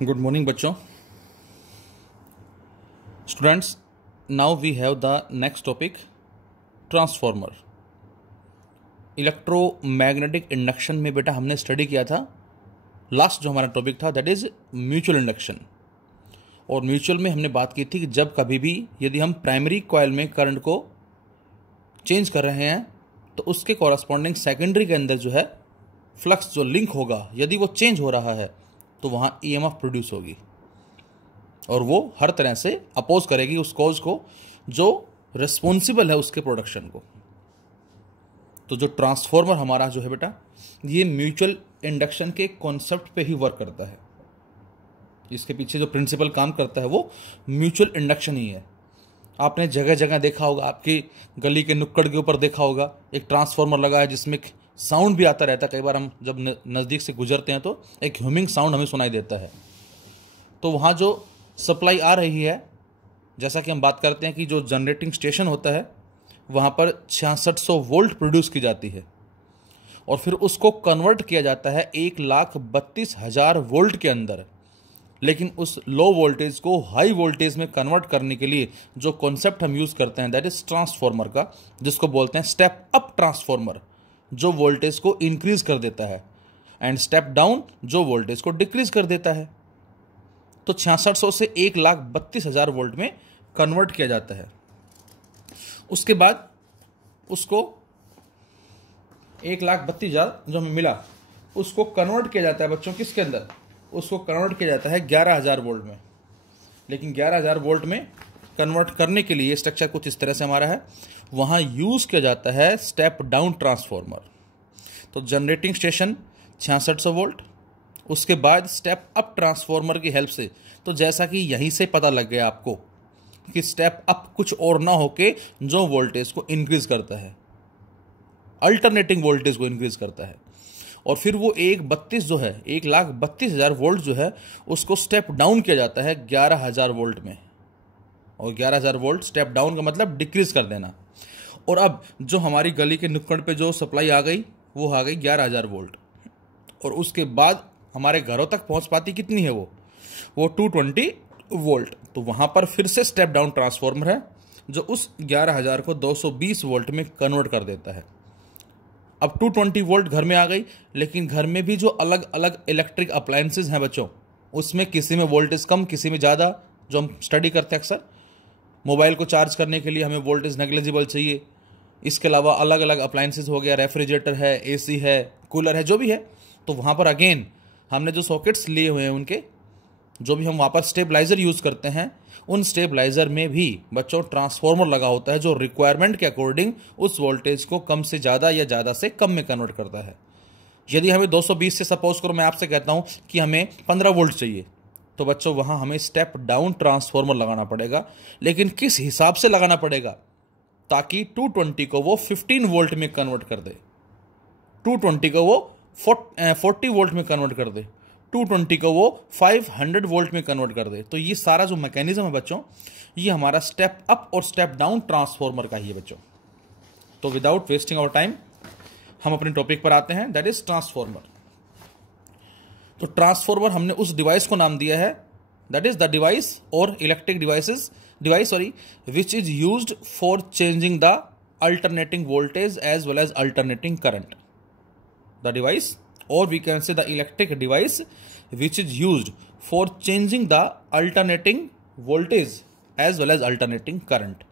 Good morning बच्चों। Students, now we have the next topic transformer. Electromagnetic induction में बेटा हमने स्टडी किया था। लास्ट जो हमारा टॉपिक था दैट इज म्यूचुअल इंडक्शन। और म्यूचुअल में हमने बात की थी कि जब कभी भी यदि हम प्राइमरी कॉइल में करंट को चेंज कर रहे हैं तो उसके कॉरस्पॉन्डिंग सेकेंडरी के अंदर जो है फ्लक्स जो लिंक होगा यदि वो चेंज हो रहा है तो वहाँ ईएमएफ प्रोड्यूस होगी और वो हर तरह से अपोज करेगी उस कॉज को जो रिस्पॉन्सिबल है उसके प्रोडक्शन को। तो जो ट्रांसफॉर्मर हमारा जो है बेटा ये म्यूचुअल इंडक्शन के कॉन्सेप्ट पे ही वर्क करता है। इसके पीछे जो प्रिंसिपल काम करता है वो म्यूचुअल इंडक्शन ही है। आपने जगह जगह देखा होगा, आपकी गली के नुक्कड़ के ऊपर देखा होगा एक ट्रांसफॉर्मर लगा है जिसमें साउंड भी आता रहता है। कई बार हम जब नज़दीक से गुजरते हैं तो एक ह्यूमिंग साउंड हमें सुनाई देता है। तो वहाँ जो सप्लाई आ रही है, जैसा कि हम बात करते हैं कि जो जनरेटिंग स्टेशन होता है वहाँ पर 6600 वोल्ट प्रोड्यूस की जाती है और फिर उसको कन्वर्ट किया जाता है 1,32,000 वोल्ट के अंदर। लेकिन उस लो वोल्टेज को हाई वोल्टेज में कन्वर्ट करने के लिए जो कॉन्सेप्ट हम यूज़ करते हैं दैट इज ट्रांसफॉर्मर का, जिसको बोलते हैं स्टेप अप ट्रांसफॉर्मर, जो वोल्टेज को इंक्रीज कर देता है, एंड स्टेप डाउन जो वोल्टेज को डिक्रीज कर देता है। तो 6600 से 1,32,000 वोल्ट में कन्वर्ट किया जाता है। उसके बाद उसको 1,32,000 जो हमें मिला उसको कन्वर्ट किया जाता है बच्चों किसके अंदर, उसको कन्वर्ट किया जाता है 11,000 वोल्ट में। लेकिन 11,000 वोल्ट में कन्वर्ट करने के लिए स्ट्रक्चर कुछ इस तरह से हमारा है। वहाँ यूज़ किया जाता है स्टेप डाउन ट्रांसफॉर्मर। तो जनरेटिंग स्टेशन 6600 वोल्ट, उसके बाद स्टेप अप ट्रांसफॉर्मर की हेल्प से, तो जैसा कि यहीं से पता लग गया आपको कि स्टेप अप कुछ और ना होके जो वोल्टेज को इंक्रीज करता है, अल्टरनेटिंग वोल्टेज को इंक्रीज करता है। और फिर वो 1,32 जो है 1,32,000 वोल्ट जो है उसको स्टेप डाउन किया जाता है 11,000 वोल्ट में। और 11,000 वोल्ट स्टेप डाउन का मतलब डिक्रीज कर देना। और अब जो हमारी गली के नुक्कड़ पे जो सप्लाई आ गई वो आ गई 11,000 वोल्ट। और उसके बाद हमारे घरों तक पहुंच पाती कितनी है वो 220 वोल्ट। तो वहाँ पर फिर से स्टेप डाउन ट्रांसफॉर्मर है जो उस 11,000 को 220 वोल्ट में कन्वर्ट कर देता है। अब 220 वोल्ट घर में आ गई, लेकिन घर में भी जो अलग अलग इलेक्ट्रिक अप्लायंसेज हैं बच्चों, उसमें किसी में वोल्टेज कम किसी में ज़्यादा, जो हम स्टडी करते हैं अक्सर। मोबाइल को चार्ज करने के लिए हमें वोल्टेज नेग्लिजिबल चाहिए। इसके अलावा अलग अलग अप्लायंसेज हो गया, रेफ्रिजरेटर है, एसी है, कूलर है, जो भी है। तो वहाँ पर अगेन हमने जो सॉकेट्स लिए हुए हैं उनके जो भी हम वहाँ पर स्टेबलाइजर यूज़ करते हैं, उन स्टेबलाइजर में भी बच्चों ट्रांसफॉर्मर लगा होता है जो रिक्वायरमेंट के अकॉर्डिंग उस वोल्टेज को कम से ज़्यादा या ज़्यादा से कम में कन्वर्ट करता है। यदि हमें 220 से सपोज करो मैं आपसे कहता हूँ कि हमें 15 वोल्ट चाहिए, तो बच्चों वहाँ हमें स्टेप डाउन ट्रांसफॉर्मर लगाना पड़ेगा। लेकिन किस हिसाब से लगाना पड़ेगा ताकि 220 को वो 15 वोल्ट में कन्वर्ट कर दे, 220 को वो 40 वोल्ट में कन्वर्ट कर दे, 220 को वो 500 वोल्ट में कन्वर्ट कर दे। तो ये सारा जो मैकेनिज्म है बच्चों ये हमारा स्टेप अप और स्टेप डाउन ट्रांसफॉर्मर का ही है बच्चों। तो विदाउट वेस्टिंग आवर टाइम हम अपने टॉपिक पर आते हैं दैट इज ट्रांसफॉर्मर। तो ट्रांसफॉर्मर हमने उस डिवाइस को नाम दिया है दैट इज द डिवाइस और electric device which is used for changing the alternating voltage as well as alternating current. The device or we can say the electric device which is used for changing the alternating voltage as well as alternating current।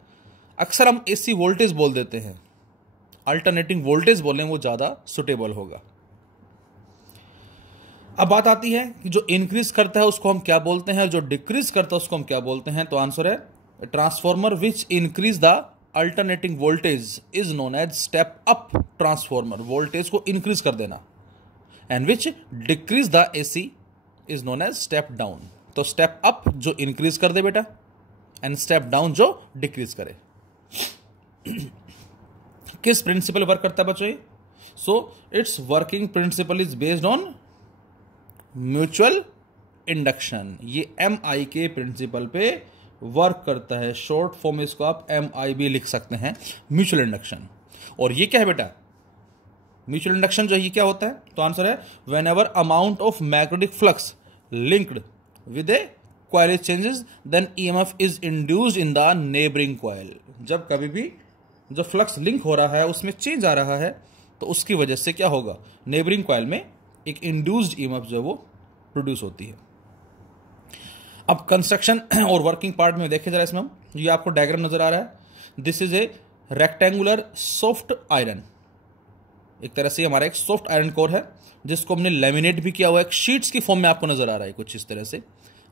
अक्सर हम AC voltage बोल देते हैं, alternating voltage बोलें वो ज़्यादा suitable होगा। अब बात आती है कि जो इंक्रीज करता है उसको हम क्या बोलते हैं, जो डिक्रीज करता है उसको हम क्या बोलते हैं। तो आंसर है transformer which increase the alternating voltage is known as step up transformer, voltage को इंक्रीज कर देना, and which decrease the AC is known as step down. तो स्टेप अप जो इंक्रीज कर दे बेटा, एंड स्टेप डाउन जो डिक्रीज करे। किस प्रिंसिपल वर्क करता है बच्चों? So its working principle is based on mutual induction. ये MI के प्रिंसिपल पे वर्क करता है। शॉर्ट फॉर्म इसको आप MI भी लिख सकते हैं, म्यूचुअल इंडक्शन। और ये क्या है बेटा, म्यूचुअल इंडक्शन जो है ये क्या होता है? तो आंसर है whenever amount of magnetic flux linked with a coil is changes then EMF is induced in the neighboring coil। जब कभी भी जो फ्लक्स लिंक हो रहा है उसमें चेंज आ रहा है तो उसकी वजह से क्या होगा, नेबरिंग कॉइल में एक इंड्यूस्ड EMF जो वो प्रोड्यूस होती है। अब कंस्ट्रक्शन और वर्किंग पार्ट में देखे जरा इसमें हम, ये आपको डायग्राम नजर आ रहा है, this is a rectangular soft iron. एक तरह से हमारा एक सॉफ्ट आयरन कोर है जिसको हमने लेमिनेट भी किया हुआ है, एक शीट्स की फॉर्म में आपको नजर आ रहा है कुछ इस तरह से।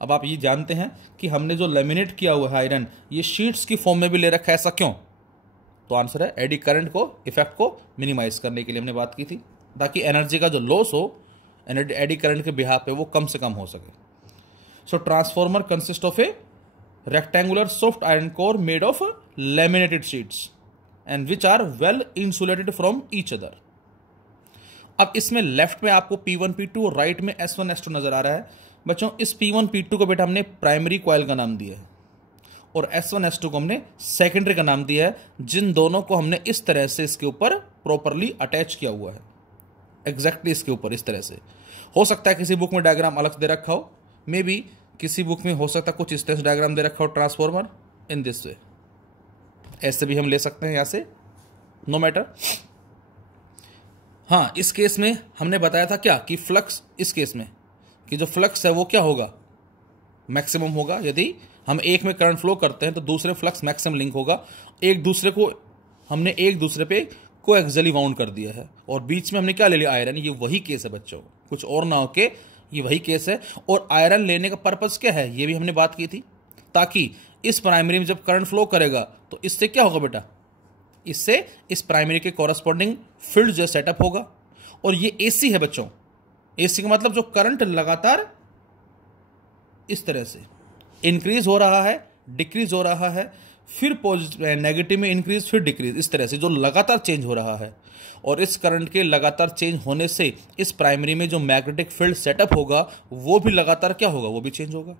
अब आप ये जानते हैं कि हमने जो लेमिनेट किया हुआ है आयरन ये शीट्स की फॉर्म में भी ले रखा है, ऐसा क्यों? तो आंसर है एडी करंट को, इफेक्ट को मिनिमाइज करने के लिए हमने बात की थी, ताकि एनर्जी का जो लॉस हो एडी करंट के बिहाफ पे वो कम से कम हो सके। So transformer consist of a rectangular soft iron core made of laminated sheets and which are well insulated from each other. अब इसमें लेफ्ट में आपको P1 P2 और राइट में S1 S2 नजर आ रहा है। बच्चों इस P1 P2 को बेटा हमने प्राइमरी कॉइल का नाम दिया है और S1 S2 को हमने सेकेंडरी का नाम दिया है, जिन दोनों को हमने इस तरह से इसके ऊपर प्रॉपरली अटैच किया हुआ है, एग्जैक्टली इसके ऊपर इस तरह से। हो सकता है किसी बुक में डायग्राम अलग दे रखा हो, मे बी किसी बुक में हो सकता है कुछ इस तरह से डायग्राम दे रखा हो ट्रांसफॉर्मर इन दिस वे, ऐसे भी हम ले सकते हैं यहां से, नो मैटर। हाँ, इस केस में हमने बताया था क्या कि फ्लक्स, इस केस में कि जो फ्लक्स है वो क्या होगा, मैक्सिमम होगा। यदि हम एक में करंट फ्लो करते हैं तो दूसरे फ्लक्स मैक्सिमम लिंक होगा, एक दूसरे को हमने एक दूसरे पे कोएक्सियली वाउंड कर दिया है और बीच में हमने क्या ले लिया, आयरन। ये वही केस है बच्चों, कुछ और ना हो के ये वही केस है। और आयरन लेने का पर्पस क्या है ये भी हमने बात की थी, ताकि इस प्राइमरी में जब करंट फ्लो करेगा तो इससे क्या होगा बेटा, इससे इस प्राइमरी के कॉरस्पॉन्डिंग फील्ड जो सेटअप होगा। और ये एसी है बच्चों, एसी का मतलब जो करंट लगातार इस तरह से इंक्रीज हो रहा है, डिक्रीज हो रहा है, फिर पॉजिटिव नेगेटिव में इंक्रीज फिर डिक्रीज, इस तरह से जो लगातार चेंज हो रहा है। और इस करंट के लगातार चेंज होने से इस प्राइमरी में जो मैग्नेटिक फील्ड सेटअप होगा वो भी लगातार क्या होगा, वो भी चेंज होगा।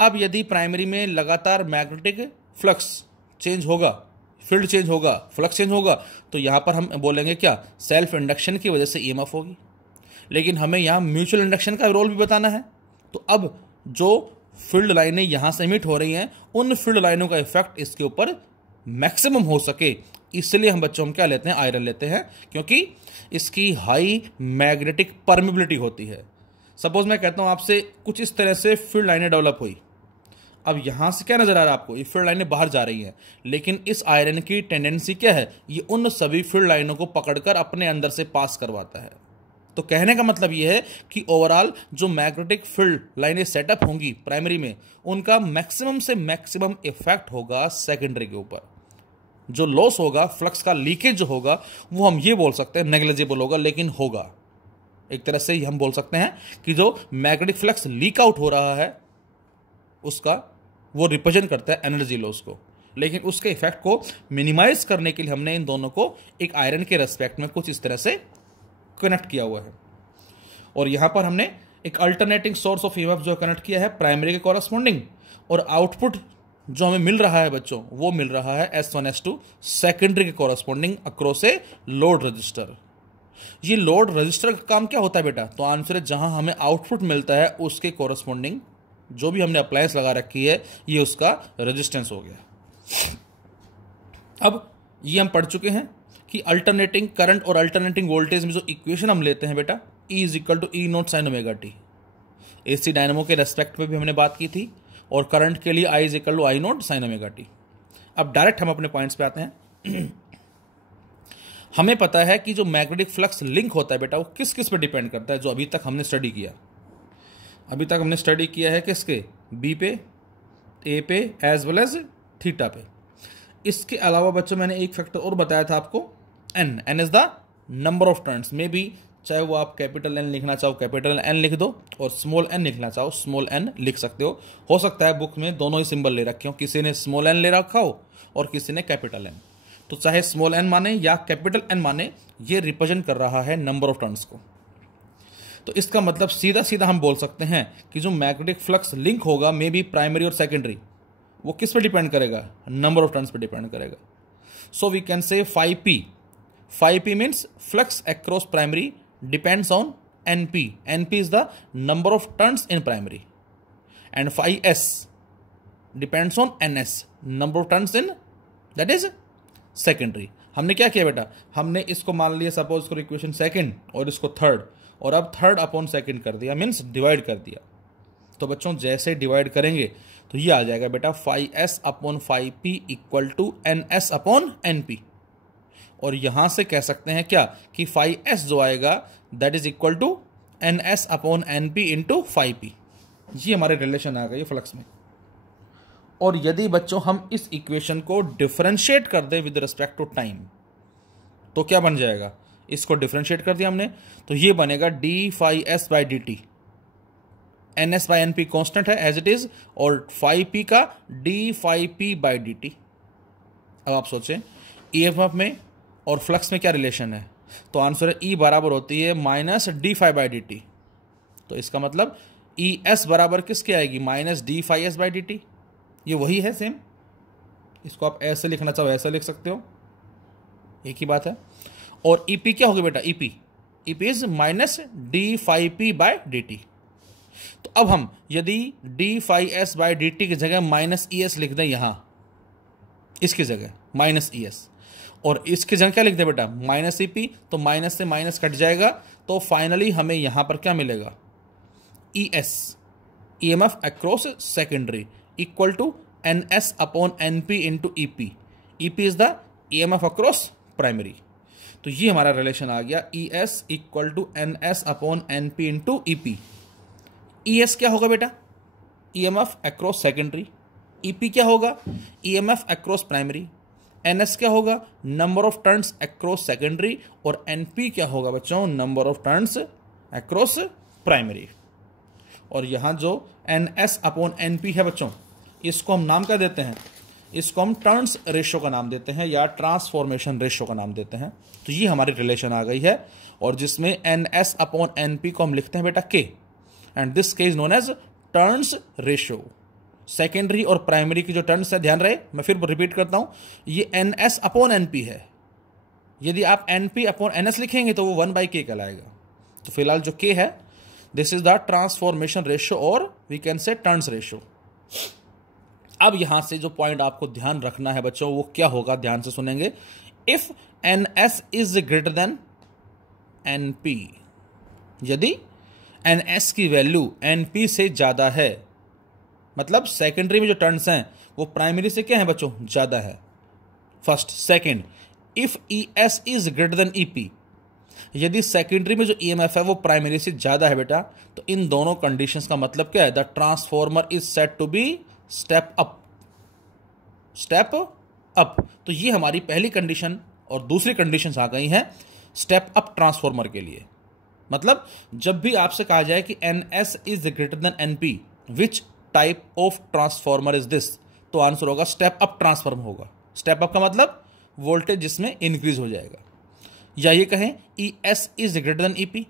अब यदि प्राइमरी में लगातार मैग्नेटिक फ्लक्स चेंज होगा, फील्ड चेंज होगा, फ्लक्स चेंज होगा, तो यहां पर हम बोलेंगे क्या, सेल्फ इंडक्शन की वजह से EMF होगी। लेकिन हमें यहां म्यूचुअल इंडक्शन का रोल भी बताना है। तो अब जो फील्ड लाइनें यहां से इमिट हो रही हैं उन फील्ड लाइनों का इफेक्ट इसके ऊपर मैक्सिमम हो सके, इसलिए हम बच्चों हम क्या लेते हैं, आयरन लेते हैं, क्योंकि इसकी हाई मैग्नेटिक परमिबिलिटी होती है। सपोज मैं कहता हूं आपसे कुछ इस तरह से फील्ड लाइनें डेवलप हुई, अब यहां से क्या नजर आ रहा है आपको, ये फील्ड लाइनें बाहर जा रही हैं, लेकिन इस आयरन की टेंडेंसी क्या है, ये उन सभी फील्ड लाइनों को पकड़कर अपने अंदर से पास करवाता है। तो कहने का मतलब ये है कि ओवरऑल जो मैग्नेटिक फील्ड लाइनें सेटअप होंगी प्राइमरी में, उनका मैक्सिमम से मैक्सिमम इफेक्ट होगा सेकेंडरी के ऊपर। जो लॉस होगा, फ्लक्स का लीकेज जो होगा, वो हम ये बोल सकते हैं नेग्लिजिबल होगा, लेकिन होगा। एक तरह से हम बोल सकते हैं कि जो मैग्नेटिक फ्लक्स लीक आउट हो रहा है उसका वो रिप्रेजेंट करता है एनर्जी लॉस को, लेकिन उसके इफेक्ट को मिनिमाइज करने के लिए हमने इन दोनों को एक आयरन के रेस्पेक्ट में कुछ इस तरह से कनेक्ट किया हुआ है। और यहां पर हमने एक अल्टरनेटिंग सोर्स ऑफ EMF जो कनेक्ट किया है प्राइमरी के कॉरस्पॉन्डिंग, और आउटपुट जो हमें मिल रहा है बच्चों वो मिल रहा है S1 S2 सेकेंडरी के corresponding across a load register. ये लोड रजिस्टर का काम क्या होता है बेटा, तो आंसर है जहां हमें आउटपुट मिलता है उसके कॉरस्पॉन्डिंग जो भी हमने अप्लायंस लगा रखी है ये उसका रेजिस्टेंस हो गया। अब ये हम पढ़ चुके हैं कि अल्टरनेटिंग करंट और अल्टरनेटिंग वोल्टेज में जो इक्वेशन हम लेते हैं बेटा, E is equal to E0 sin omega t. AC dynamo के रेस्पेक्ट में भी हमने बात की थी, और करंट के लिए I is equal to I0 sin omega t. अब डायरेक्ट हम अपने पॉइंट्स पे आते हैं। हमें पता है कि जो मैग्नेटिक फ्लक्स लिंक होता है बेटा वो किस किस पे डिपेंड करता है, जो अभी तक हमने स्टडी किया। अभी तक हमने स्टडी किया है किसके, B पे, A पे, एज वेल एज थीटा पे। इसके अलावा बच्चों मैंने एक फैक्टर और बताया था आपको, N is the number of turns. May be चाहे वो आप कैपिटल N लिखना चाहो कैपिटल N लिख दो, और स्मॉल n लिखना चाहो स्मॉल n लिख सकते हो सकता है बुक में दोनों ही सिंबल ले रखे हो, किसी ने स्मॉल n ले रखा हो और किसी ने कैपिटल N। तो चाहे स्मॉल n माने या कैपिटल N माने, ये रिप्रेजेंट कर रहा है नंबर ऑफ टर्न्स को। तो इसका मतलब सीधा सीधा हम बोल सकते हैं कि जो मैग्नेटिक फ्लक्स लिंक होगा मे बी प्राइमरी और सेकेंडरी, वो किस पे डिपेंड करेगा, नंबर ऑफ टर्न्स पे डिपेंड करेगा। So we can say 5P means flux across primary depends on NP। NP is the number of turns in primary, and phi S depends on N S, number of turns in that is secondary. हमने क्या किया बेटा, हमने इसको मान लिया suppose इसको equation second और इसको थर्ड, और अब थर्ड अपॉन सेकंड कर दिया, मीन्स डिवाइड कर दिया। तो बच्चों जैसे डिवाइड करेंगे तो ये आ जाएगा बेटा phi S upon phi P equal to N S upon N P. और यहां से कह सकते हैं क्या कि फाई एस जो आएगा that is equal to N S upon N P into phi P. ये हमारे रिलेशन आ गए फ्लक्स में। और यदि बच्चों हम इस इक्वेशन को डिफरेंशिएट कर दें विद रिस्पेक्ट टू टाइम तो क्या बन जाएगा, इसको डिफरेंशिएट कर दिया हमने तो ये बनेगा d phi S by D t. N S by N P constant है एज इट इज, और फाई पी का d phi P by D t. अब आप सोचें ईएमएफ में और फ्लक्स में क्या रिलेशन है, तो आंसर है ई बराबर होती है minus D phi by D T. तो इसका मतलब ई एस बराबर किसके आएगी, minus D phi S by D T. ये वही है सेम, इसको आप ऐसे लिखना चाहो ऐसे लिख सकते हो, एक ही बात है। और ईपी क्या होगा बेटा, EP is minus D phi P by D T. तो अब हम यदि D phi S by D T की जगह माइनस ई एस लिख दें, यहां इसकी जगह माइनस ई एस, और इसकी जगह क्या लिख दें बेटा माइनस ईपी, तो माइनस से माइनस कट जाएगा, तो फाइनली हमें यहां पर क्या मिलेगा, E S E M F across secondary equal to N S upon N P into E P. E P is the E M F across primary. तो ये हमारा रिलेशन आ गया, E S equal to N S upon N P into E P. E S क्या होगा बेटा, E M F across secondary. E P क्या होगा, E M F across primary. N S क्या होगा, number of turns across secondary, और N P क्या होगा बच्चों, number of turns across primary. और यहां जो N S upon N P है बच्चों, इसको हम नाम क्या देते हैं, इसको हम टर्न्स रेशियो का नाम देते हैं या ट्रांसफॉर्मेशन रेशियो का नाम देते हैं। तो ये हमारी रिलेशन आ गई है, और जिसमें N S upon N P को हम लिखते हैं बेटा K, and this K is known as turns ratio. Secondary और प्राइमरी की जो टर्न्स है, ध्यान रहे मैं फिर रिपीट करता हूं, ये N S upon N P है। यदि आप N P upon N S लिखेंगे तो वो 1/k कहलाएगा। तो फिलहाल जो के है this is the transformation ratio, और we can say turns ratio. अब यहां से जो पॉइंट आपको ध्यान रखना है बच्चों वो क्या होगा, ध्यान से सुनेंगे। If N S is greater than N P, यदि एन एस की वैल्यू एन पी से ज्यादा है, मतलब सेकेंडरी में जो टर्न्स हैं वो प्राइमरी से क्या है बच्चों, ज्यादा है, first. Second, if E S is greater then E P, यदि सेकेंडरी में जो ईएमएफ है वो प्राइमरी से ज्यादा है बेटा, तो इन दोनों कंडीशंस का मतलब क्या है, the transformer is set to be step up, step up. तो ये हमारी पहली कंडीशन, और दूसरी कंडीशंस आ गई हैं स्टेप अप ट्रांसफॉर्मर के लिए। मतलब जब भी आपसे कहा जाए कि N S is greater than N P, which type of transformer is this, तो आंसर होगा स्टेप अप ट्रांसफॉर्मर होगा। स्टेप अप का मतलब वोल्टेज जिसमें इंक्रीज हो जाएगा, या ये कहें E S is greater then E P,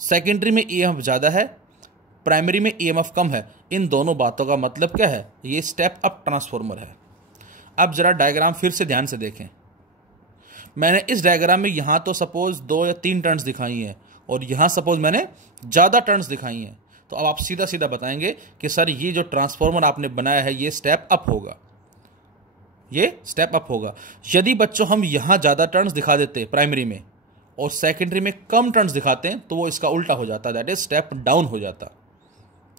secondary में ई एम एफ ज्यादा है, प्राइमरी में ई एम एफ कम है। इन दोनों बातों का मतलब क्या है, ये स्टेप अप ट्रांसफॉर्मर है। अब जरा डायग्राम फिर से ध्यान से देखें। मैंने इस डायग्राम में यहां तो सपोज 2 या 3 टर्न्स दिखाई हैं, और यहां सपोज मैंने ज्यादा टर्न्स दिखाई हैं। तो अब आप सीधा सीधा बताएंगे कि सर ये जो ट्रांसफॉर्मर आपने बनाया है ये स्टेप अप होगा, ये स्टेप अप होगा। यदि बच्चों हम यहां ज्यादा टर्न्स दिखा देते प्राइमरी में और सेकेंडरी में कम टर्न्स दिखाते हैं तो वो इसका उल्टा हो जाता, दैट इज स्टेप डाउन हो जाता।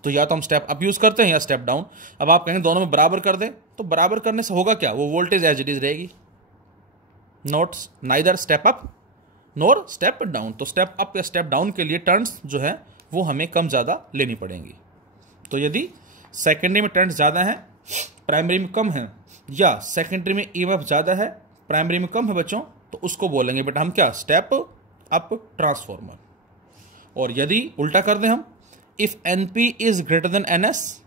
तो या तो हम स्टेप अप यूज करते हैं या स्टेप डाउन। अब आप कहेंगे दोनों में बराबर कर दें, तो बराबर करने से होगा क्या, वो वोल्टेज एज इट इज रहेगी, not neither step up nor step down. तो स्टेप अप या स्टेप डाउन के लिए टर्न्स जो है वो हमें कम ज्यादा लेनी पड़ेंगी। तो यदि सेकेंडरी में टर्न्स ज्यादा है, प्राइमरी में कम है, या सेकेंडरी में ईएमएफ ज्यादा है, प्राइमरी में कम है बच्चों, तो उसको बोलेंगे बेटा हम क्या, स्टेप अप ट्रांसफॉर्मर। और यदि उल्टा कर दें हम, if NP is greater than NS,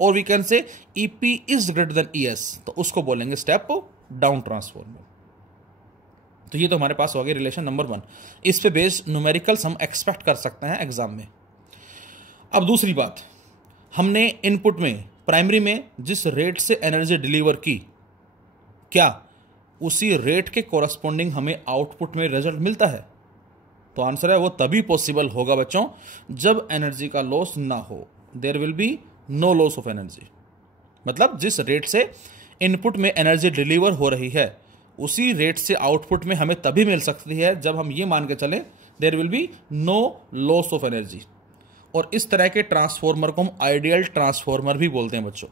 और we can say EP is greater than ES, तो उसको बोलेंगे स्टेप डाउन ट्रांसफॉर्मर। तो ये तो हमारे पास हो गया रिलेशन नंबर 1। इस पे बेस्ड न्यूमेरिकल्स हम एक्सपेक्ट कर सकते हैं एग्जाम में। अब दूसरी बात, हमने इनपुट में प्राइमरी में जिस रेट से एनर्जी डिलीवर की, क्या उसी रेट के कोरस्पॉन्डिंग हमें आउटपुट में रिजल्ट मिलता है? तो आंसर है वो तभी पॉसिबल होगा बच्चों जब एनर्जी का लॉस ना हो, there will be no loss of energy. मतलब जिस रेट से इनपुट में एनर्जी डिलीवर हो रही है उसी रेट से आउटपुट में हमें तभी मिल सकती है जब हम ये मान के चलें there will be no loss of energy. और इस तरह के ट्रांसफॉर्मर को हम आइडियल ट्रांसफॉर्मर भी बोलते हैं बच्चों।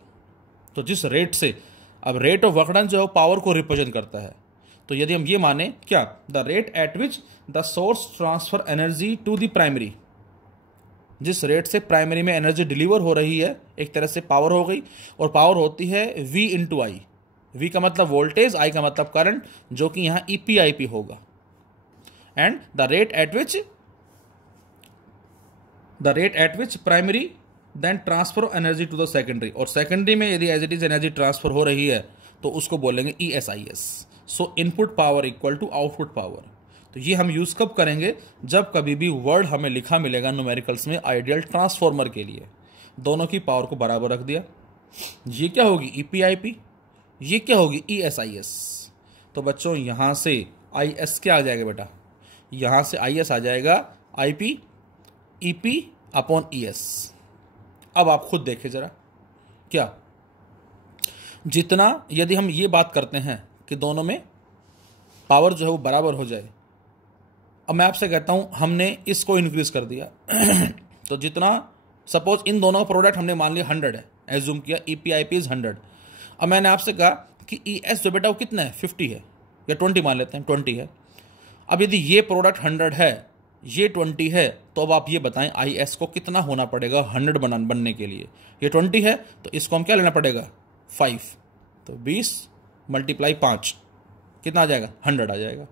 तो जिस रेट से, अब रेट ऑफ वर्क डन जो है पावर को रिप्रेजेंट करता है, तो यदि हम ये माने क्या, the rate at which the source transfer energy to the primary, जिस रेट से प्राइमरी में एनर्जी डिलीवर हो रही है, एक तरह से पावर हो गई, और पावर होती है V इंटू आई। V का मतलब वोल्टेज, I का मतलब करंट, जो कि यहां EPIP होगा। And the rate at which primary then transfer energy to the secondary, और सेकेंडरी में यदि as it is energy transfer हो रही है तो उसको बोलेंगे ESIS। So input power equal to output power. तो ये हम यूज कब करेंगे, जब कभी भी वर्ड हमें लिखा मिलेगा न्यूमेरिकल्स में आइडियल ट्रांसफॉर्मर के लिए, दोनों की पावर को बराबर रख दिया। ये क्या होगी EPIP, ये क्या होगी ESIS। तो बच्चों यहां से IS क्या आ जाएगा बेटा, यहां से IS आ जाएगा IP EP अपॉन ES। अब आप खुद देखें जरा, क्या जितना, यदि हम ये बात करते हैं कि दोनों में पावर जो है वो बराबर हो जाए, अब मैं आपसे कहता हूं हमने इसको इंक्रीज कर दिया तो जितना, सपोज इन दोनों का प्रोडक्ट हमने मान लिया 100 है, एज्यूम किया EPIP इज 100। अब मैंने आपसे कहा कि ES जो बेटा वो कितना है, 50 है, या 20 मान लेते हैं, 20 है। अब यदि ये प्रोडक्ट 100 है, ये 20 है, तो अब आप ये बताएं IS को कितना होना पड़ेगा 100 बनने के लिए। ये 20 है तो इसको हम क्या लेना पड़ेगा 5, तो 20 मल्टीप्लाई 5 कितना आ जाएगा 100 आ जाएगा।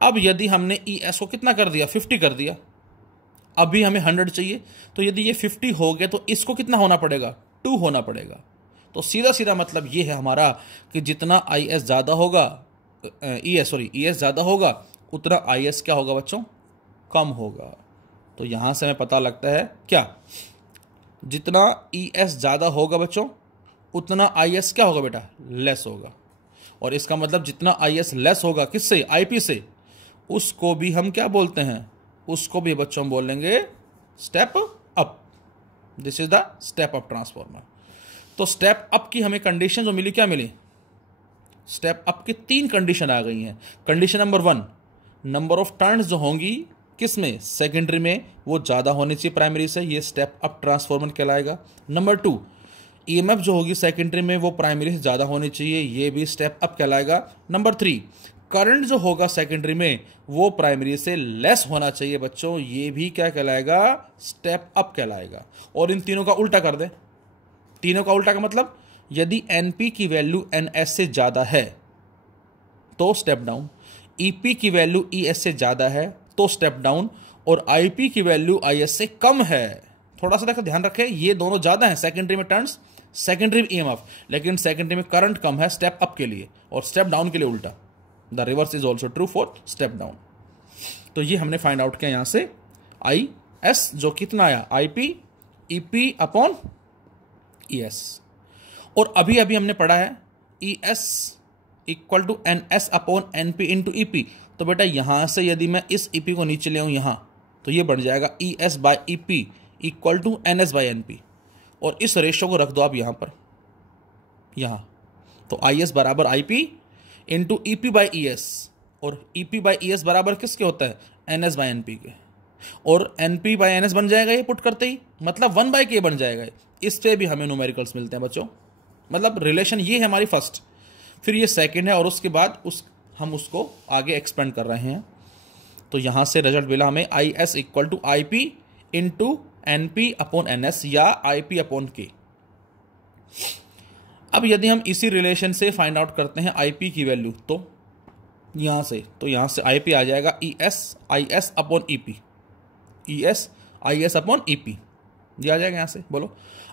अब यदि हमने ES को कितना कर दिया 50 कर दिया, अभी हमें 100 चाहिए, तो यदि ये 50 हो गया तो इसको कितना होना पड़ेगा 2 होना पड़ेगा। तो सीधा सीधा मतलब ये है हमारा कि जितना ES ज़्यादा होगा, ES ज़्यादा होगा, उतना IS क्या होगा बच्चों, कम होगा। तो यहां से हमें पता लगता है क्या, जितना ES ज़्यादा होगा बच्चों उतना IS क्या होगा बेटा, लेस होगा। और इसका मतलब जितना IS लेस होगा किससे, IP से, उसको भी हम क्या बोलते हैं, उसको भी बच्चों हम बोलेंगे step up. This is the step up transformer. तो स्टेप अप की हमें कंडीशन जो मिली, क्या मिली, स्टेप अप की 3 कंडीशन आ गई हैं। Condition number 1, number of turns जो होंगी किसमें, सेकेंडरी में, वो ज़्यादा होनी चाहिए प्राइमरी से, ये स्टेप अप ट्रांसफॉर्मर कहलाएगा। नंबर 2, EMF जो होगी सेकेंडरी में वो प्राइमरी से ज़्यादा होनी चाहिए, ये भी स्टेप अप कहलाएगा। नंबर 3, करंट जो होगा सेकेंडरी में वो प्राइमरी से लेस होना चाहिए बच्चों, ये भी क्या कहलाएगा, स्टेप अप कहलाएगा। और इन तीनों का उल्टा कर दें, तीनों का उल्टा का मतलब यदि NP की वैल्यू NS से ज़्यादा है तो स्टेप डाउन, EP की वैल्यू ES से ज़्यादा है तो स्टेप डाउन, और IP की वैल्यू IS से कम है। थोड़ा सा देखो, ध्यान रखें, ये दोनों ज़्यादा हैं सेकेंडरी में टर्न्स, सेकेंडरी में EMF, लेकिन सेकेंडरी में करंट कम है स्टेप अप के लिए, और स्टेप डाउन के लिए उल्टा। The reverse is also true for step down. तो ये हमने फाइंड आउट किया यहां से IS जो कितना आया, IP EP अपॉन ES। और अभी अभी हमने पढ़ा है ES equal to NS upon NP into EP। तो बेटा यहां से यदि मैं इस EP को नीचे ले आऊं यहां, तो ये बन जाएगा ES by EP equal to NS by NP, और इस रेशो को रख दो आप यहां पर, यहां, तो IS बराबर IP into EP by ES, और EP बाई ES बराबर किसके होता है, NS बाई NP के, और NP बाई NS बन जाएगा ये पुट करते ही, मतलब 1 बाई K बन जाएगा। इससे भी हमें न्यूमेरिकल्स मिलते हैं बच्चों, मतलब रिलेशन ये है हमारी फर्स्ट, फिर ये सेकंड है, और उसके बाद हम उसको आगे एक्सपेंड कर रहे हैं। तो यहां से रिजल्ट मिला हमें IS equal to IP into NP upon NS या IP अपॉन K। अब यदि हम इसी रिलेशन से फाइंड आउट करते हैं IP की वैल्यू, तो यहां से IP आ जाएगा IS upon EP, IS upon EP, ये आ जाएगा यहां से, बोलो।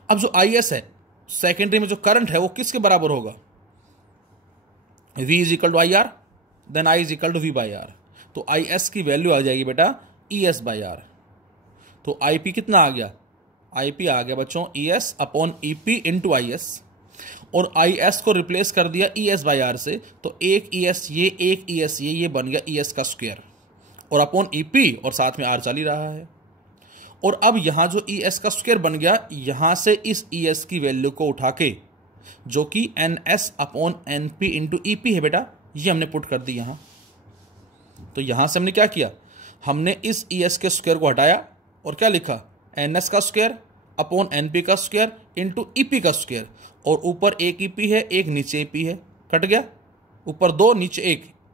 अब जो IS है सेकेंडरी में जो करंट है वो किसके बराबर होगा, V is equal to IR, then I is equal to V by R। तो IS की वैल्यू आ जाएगी बेटा ES बाई R। तो IP कितना आ गया, IP आ गया बच्चों ES upon EP into IS, और IS को रिप्लेस कर दिया ES बाई R से, तो एक ES ये बन गया ES का स्क्वायर, और अपॉन EP, और साथ में R चल ही रहा है। और अब यहां जो ई एस का स्क्वायर बन गया, यहां से इस ई एस की वैल्यू को उठा के, जो कि N S upon N P into E P है बेटा, ये हमने पुट कर दी यहां। तो यहां से हमने क्या किया, हमने इस ई एस के स्क्वायर को हटाया और क्या लिखा, एन एस का स्क्वायर अपॉन एन पी का स्क्वायर इंटू ई पी का स्क्वायर, और ऊपर एक ई पी है, एक नीचे ई पी है, कट गया, ऊपर 2 नीचे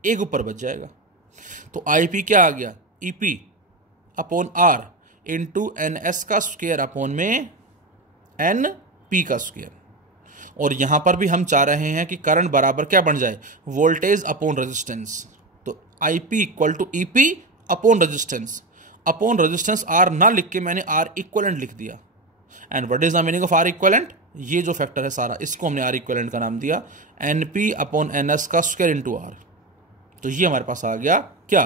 1 ऊपर बच जाएगा। तो आई पी क्या आ गया, E P upon R into N S का स्क्वायर अपॉन में एन पी का स्क्वायर। और यहां पर भी हम चाह रहे हैं कि करंट बराबर क्या बन जाए, वोल्टेज अपॉन रेजिस्टेंस। तो I P equal to E P upon resistance, upon resistance R ना लिख के मैंने आर इक्वलेंट लिख दिया। And what is the meaning of R equivalent, ये जो फैक्टर है सारा, इसको हमने आर इक्वलेंट का नाम दिया, N P upon N S का स्क्वायर इंटू आर। तो ये हमारे पास आ गया क्या,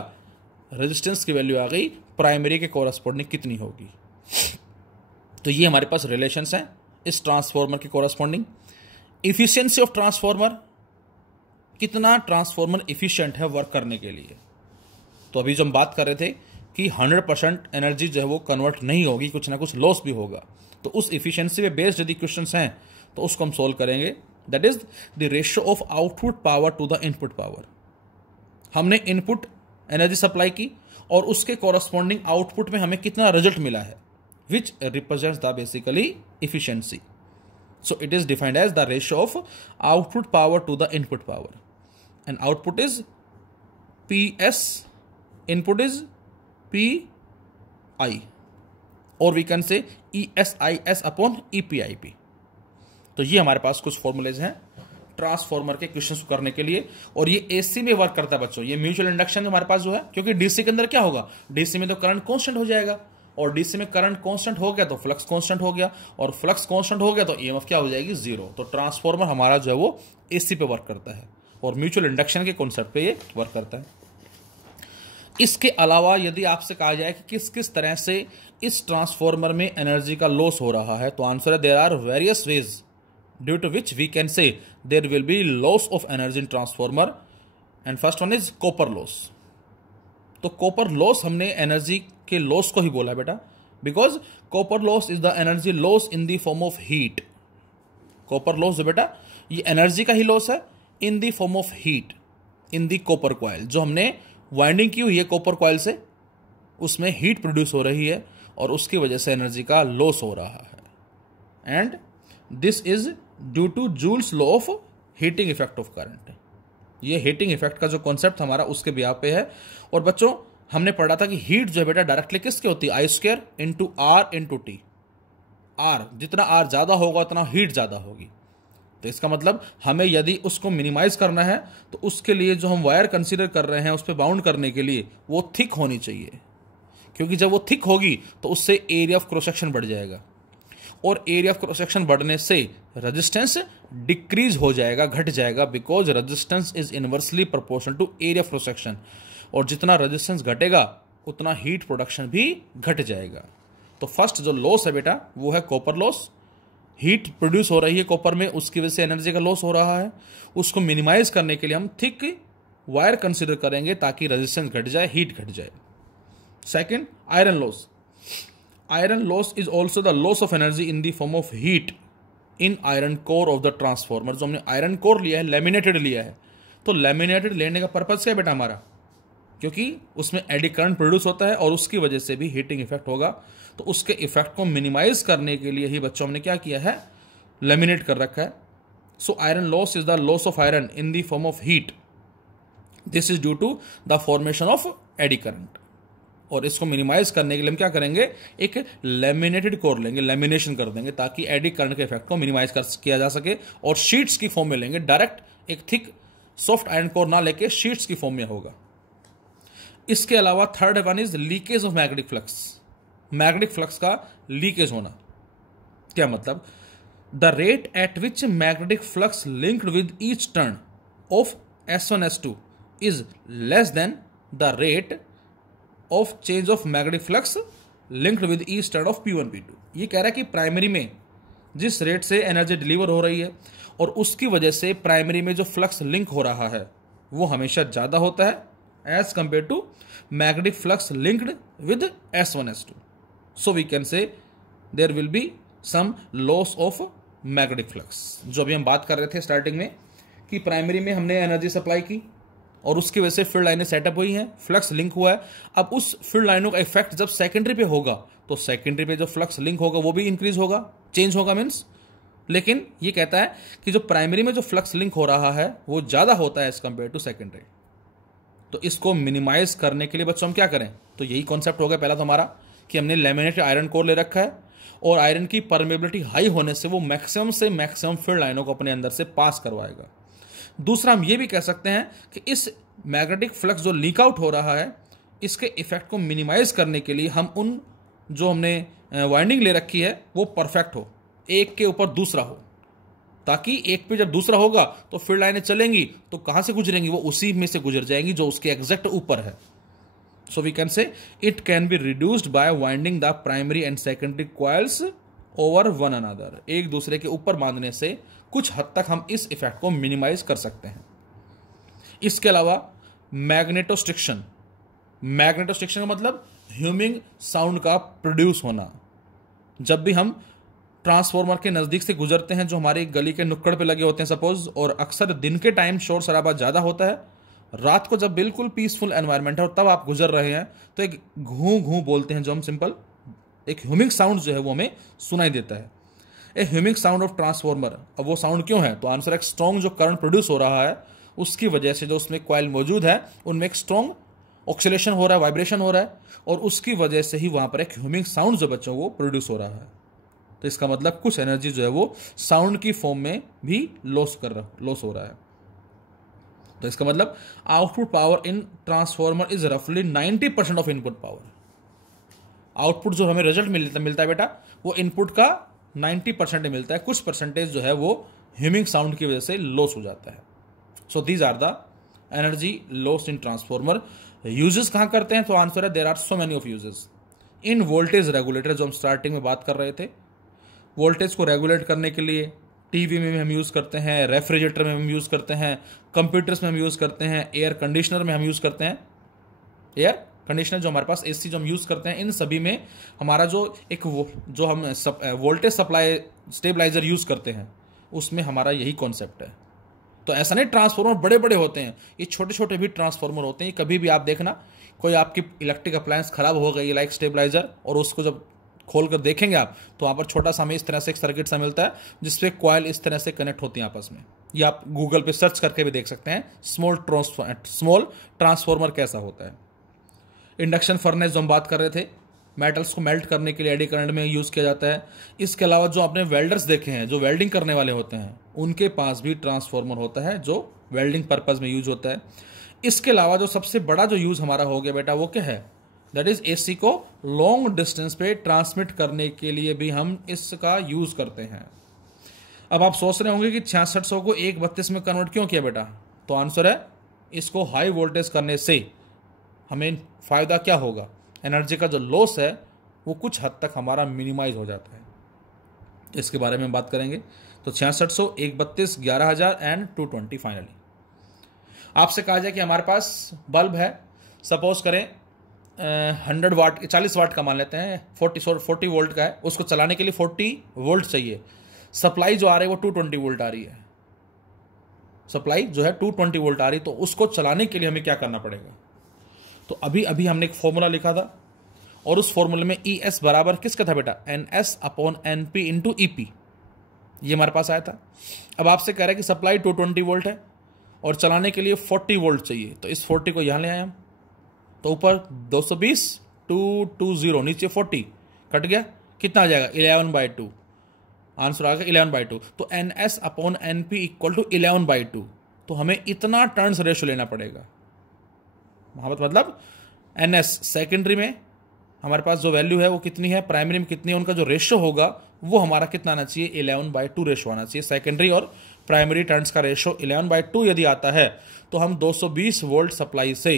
रेजिस्टेंस की वैल्यू आ गई, प्राइमरी के कोरस्पॉन्डिंग कितनी होगी। तो ये हमारे पास रिलेशंस हैं इस ट्रांसफॉर्मर के कोरस्पॉन्डिंग। इफिशियंसी ऑफ ट्रांसफॉर्मर, कितना ट्रांसफॉर्मर इफिशिएंट है वर्क करने के लिए। तो अभी जो हम बात कर रहे थे कि 100% एनर्जी जो है वो कन्वर्ट नहीं होगी, कुछ ना कुछ लॉस भी होगा। तो उस इफिशियंसी पे बेस्ड यदि क्वेश्चंस हैं तो उसको हम सोल्व करेंगे। That is the ratio of output power to the input power. हमने इनपुट एनर्जी सप्लाई की और उसके कोरस्पॉन्डिंग आउटपुट में हमें कितना रिजल्ट मिला है, विच represents the basically efficiency. So it is defined as the ratio of output power to the input power, and output is PS, input is PI, or we can say ESIS upon EPIP। तो ये हमारे पास कुछ formulas हैं transformer के questions करने के लिए, और ये एसी में वर्क करता है बच्चों। ये म्यूचुअल इंडक्शन हमारे पास जो है, क्योंकि डीसी के अंदर क्या होगा, डीसी में तो करंट कांस्टेंट हो जाएगा, और डीसी में करंट कांस्टेंट हो गया तो फ्लक्स कांस्टेंट हो गया, और फ्लक्स कांस्टेंट हो गया तो ईएमएफ क्या हो जाएगी, 0। तो ट्रांसफॉर्मर हमारा जो है वो एसी पे वर्क करता है और म्यूचुअल इंडक्शन के कॉन्सेप्ट पे ये वर्क करता है। इसके अलावा यदि आपसे कहा जाए कि किस किस तरह से इस ट्रांसफॉर्मर में एनर्जी का लॉस हो रहा है, तो आंसर है there are various ways due to which we can say there will be loss of energy in transformer, and first one is copper loss. तो कॉपर लॉस हमने एनर्जी के लॉस को ही बोला बेटा, because copper loss is the energy loss in the form of heat. Copper loss जो बेटा ये एनर्जी का ही लॉस है in the form of heat in the copper coil. जो हमने वाइंडिंग की हुई है कॉपर कॉइल से, उसमें हीट प्रोड्यूस हो रही है और उसकी वजह से एनर्जी का लॉस हो रहा है। And this is due to Joule's law of heating effect of current. ये हीटिंग इफेक्ट का जो कॉन्सेप्ट हमारा उसके बिहाव पे है। और बच्चों हमने पढ़ा था कि हीट जो है बेटा डायरेक्टली किसके होती है, I square into R into T. R जितना आर ज्यादा होगा उतना हीट ज्यादा होगी। तो इसका मतलब हमें यदि उसको मिनिमाइज करना है तो उसके लिए जो हम वायर कंसीडर कर रहे हैं उस पर बाउंड करने के लिए वो थिक होनी चाहिए, क्योंकि जब वो थिक होगी तो उससे एरिया ऑफ क्रॉस सेक्शन बढ़ जाएगा, और एरिया ऑफ क्रॉस सेक्शन बढ़ने से रेजिस्टेंस डिक्रीज हो जाएगा, घट जाएगा, because resistance is inversely proportional to area of cross section. और जितना रेजिस्टेंस घटेगा उतना हीट प्रोडक्शन भी घट जाएगा। तो फर्स्ट जो लॉस है बेटा वो है कॉपर लॉस। हीट प्रोड्यूस हो रही है कॉपर में, उसकी वजह से एनर्जी का लॉस हो रहा है। उसको मिनिमाइज करने के लिए हम थिक वायर कंसिडर करेंगे ताकि रेजिस्टेंस घट जाए, हीट घट जाए। Second, iron loss. Iron loss is also the loss of energy in the form of heat in iron core of the transformer. जो हमने आयरन कोर लिया है, लेमिनेटेड लिया है, तो लेमिनेटेड लेने का पर्पज क्या है बेटा हमारा, क्योंकि उसमें एडी करंट प्रोड्यूस होता है और उसकी वजह से भी हीटिंग इफेक्ट होगा। तो उसके इफेक्ट को मिनिमाइज करने के लिए ही बच्चों हमने क्या किया है, लेमिनेट कर रखा है। So iron loss is the loss of iron in the form of heat. This is due to the formation of eddy current. और इसको मिनिमाइज करने के लिए हम क्या करेंगे, एक लेमिनेटेड कोर लेंगे, लेमिनेशन कर देंगे ताकि एडी करंट के इफेक्ट को मिनिमाइज किया जा सके, और शीट्स की फॉर्म में लेंगे। डायरेक्ट एक थिक सॉफ्ट आयरन कोर ना लेके शीट्स की फॉर्म में होगा। इसके अलावा third one is leakage of magnetic flux. Magnetic flux का लीकेज होना क्या मतलब, the rate at which magnetic flux linked with each turn off S1 S2 is less than the rate of change of magnetic flux linked with each turn off P1 P2। ये कह रहा है कि primary में जिस rate से energy deliver हो रही है और उसकी वजह से प्राइमरी में जो फ्लक्स लिंक हो रहा है वो हमेशा ज्यादा होता है as compare to magnetic flux linked with S1 S2। So we can say there will be some loss of magnetic flux. जो अभी हम बात कर रहे थे स्टार्टिंग में कि प्राइमरी में हमने एनर्जी सप्लाई की और उसकी वजह से फील्ड लाइनें सेटअप हुई हैं, फ्लक्स लिंक हुआ है। अब उस फील्ड लाइनों का इफेक्ट जब सेकेंडरी पे होगा तो सेकेंडरी पे जो फ्लक्स लिंक होगा वो भी इंक्रीज होगा, चेंज होगा मीन्स। लेकिन ये कहता है कि जो प्राइमरी में जो फ्लक्स लिंक हो रहा है वो ज़्यादा होता है एज कंपेयर टू सेकेंडरी। तो इसको मिनिमाइज करने के लिए बच्चों हम क्या करें, तो यही कॉन्सेप्ट हो गया पहला तो हमारा कि हमने लैमिनेटेड आयरन कोर ले रखा है और आयरन की परमेबिलिटी हाई होने से वो मैक्सिमम से मैक्सिमम फील्ड लाइनों को अपने अंदर से पास करवाएगा। दूसरा हम ये भी कह सकते हैं कि इस मैग्नेटिक फ्लक्स जो लीक आउट हो रहा है इसके इफेक्ट को मिनिमाइज करने के लिए हम उन जो हमने वाइंडिंग ले रखी है वो परफेक्ट हो, एक के ऊपर दूसरा हो, ताकि एक पे जब दूसरा होगा तो फील्ड लाइनें चलेंगी तो कहां से गुजरेंगी, वो उसी में से गुजर जाएंगी जो उसके एग्जैक्ट ऊपर है। So we can say it can be reduced by winding the primary and secondary coils over one another. एक दूसरे के ऊपर बांधने से कुछ हद तक हम इस इफेक्ट को मिनिमाइज कर सकते हैं। इसके अलावा मैग्नेटोस्ट्रिक्शन, मैग्नेटोस्ट्रिक्शन का मतलब ह्यूमिंग साउंड का प्रोड्यूस होना। जब भी हम ट्रांसफॉर्मर के नज़दीक से गुजरते हैं जो हमारी गली के नुक्कड़ पे लगे होते हैं सपोज, और अक्सर दिन के टाइम शोर शराबा ज़्यादा होता है, रात को जब बिल्कुल पीसफुल एनवायरनमेंट है और तब आप गुजर रहे हैं तो एक घूं घूं बोलते हैं जो हम सिंपल एक ह्यूमिंग साउंड जो है वो हमें सुनाई देता है, ए ह्यूमिंग साउंड ऑफ ट्रांसफॉर्मर। अब वो साउंड क्यों है, तो आंसर एक स्ट्रॉन्ग जो करंट प्रोड्यूस हो रहा है उसकी वजह से जो उसमें कॉइल मौजूद है उनमें एक स्ट्रॉन्ग ऑक्सीलेशन हो रहा है, वाइब्रेशन हो रहा है, और उसकी वजह से ही वहां पर एक ह्यूमिंग साउंड जो बच्चों को प्रोड्यूस हो रहा है। तो इसका मतलब कुछ एनर्जी जो है वो साउंड की फॉर्म में भी लॉस हो रहा है। तो इसका मतलब output power in transformer is रफली 90% ऑफ इनपुट पावर। आउटपुट जो हमें रिजल्ट मिलता है बेटा वो इनपुट का 90% मिलता है, कुछ परसेंटेज जो है वो ह्यूमिंग साउंड की वजह से लॉस हो जाता है। So these are the energy loss in transformer. Uses कहां करते हैं, तो आंसर है there are so many of uses. In voltage regulator जो हम स्टार्टिंग में बात कर रहे थे, वोल्टेज को रेगुलेट करने के लिए टीवी में भी हम यूज़ करते हैं, रेफ्रिजरेटर में हम यूज़ करते हैं, कंप्यूटर्स में हम यूज़ करते हैं, एयर कंडीशनर में हम यूज़ करते हैं। एयर कंडीशनर जो हमारे पास एसी जो हम यूज़ करते हैं, इन सभी में हमारा जो हम वोल्टेज सप्लाई स्टेबलाइजर यूज़ करते हैं उसमें हमारा यही कॉन्सेप्ट है। तो ऐसा नहीं ट्रांसफार्मर बड़े बड़े होते हैं, ये छोटे छोटे भी ट्रांसफार्मर होते हैं। कभी भी आप देखना कोई आपकी इलेक्ट्रिक अप्लायंस खराब हो गई लाइक स्टेबलाइजर, और उसको जब खोल कर देखेंगे आप तो वहाँ पर छोटा सा हमें इस तरह से एक सर्किट सा मिलता है जिसपे कॉइल इस तरह से कनेक्ट होती है आपस में। ये आप गूगल पे सर्च करके भी देख सकते हैं स्मॉल ट्रांसफार्मर कैसा होता है। इंडक्शन फर्नेस जो हम बात कर रहे थे, मेटल्स को मेल्ट करने के लिए एडी करंट में यूज़ किया जाता है। इसके अलावा जो आपने वेल्डर्स देखे हैं जो वेल्डिंग करने वाले होते हैं उनके पास भी ट्रांसफार्मर होता है जो वेल्डिंग पर्पज़ में यूज होता है। इसके अलावा जो सबसे बड़ा जो यूज़ हमारा हो गया बेटा वो क्या है, दैट इज एसी को लॉन्ग डिस्टेंस पे ट्रांसमिट करने के लिए भी हम इसका यूज करते हैं। अब आप सोच रहे होंगे कि 6600 को 132 में कन्वर्ट क्यों किया बेटा, तो आंसर है इसको हाई वोल्टेज करने से हमें फायदा क्या होगा, एनर्जी का जो लॉस है वो कुछ हद तक हमारा मिनिमाइज हो जाता है। इसके बारे में बात करेंगे। तो 6600, 132, 11000 एंड 220 फाइनली। आपसे कहा जाए कि हमारे पास बल्ब है, सपोज करें 100 वाट 40 वाट का मान लेते हैं, 40 वोल्ट का है, उसको चलाने के लिए 40 वोल्ट चाहिए। सप्लाई जो आ रही है वो 220 वोल्ट आ रही है, सप्लाई जो है 220 वोल्ट आ रही, तो उसको चलाने के लिए हमें क्या करना पड़ेगा, तो अभी अभी हमने एक फॉर्मूला लिखा था और उस फॉर्मूले में ES बराबर किसका था बेटा, NS/NP इंटू EP, ये हमारे पास आया था। अब आपसे कह रहा है कि सप्लाई 220 वोल्ट है और चलाने के लिए 40 वोल्ट चाहिए, तो इस 40 को यहाँ ले आए हम, तो ऊपर 220 220 नीचे 40 कट गया, कितना आ जाएगा 11/2, आंसर आ गया 11/2। तो NS/NP इक्वल टू 11/2, तो हमें इतना टर्न्स रेशो लेना पड़ेगा। मतलब NS सेकेंडरी में हमारे पास जो वैल्यू है वो कितनी है, प्राइमरी में कितनी है, उनका जो रेशो होगा वो हमारा कितना आना चाहिए, 11/2 रेशो आना चाहिए। सेकेंडरी और प्राइमरी टर्न्स का रेशो 11/2 यदि आता है तो हम 220 वोल्ट सप्लाई से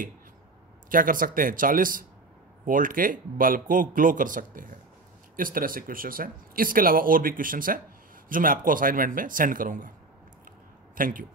क्या कर सकते हैं, 40 वोल्ट के बल्ब को ग्लो कर सकते हैं। इस तरह से क्वेश्चंस हैं। इसके अलावा और भी क्वेश्चंस हैं जो मैं आपको असाइनमेंट में सेंड करूंगा। Thank you.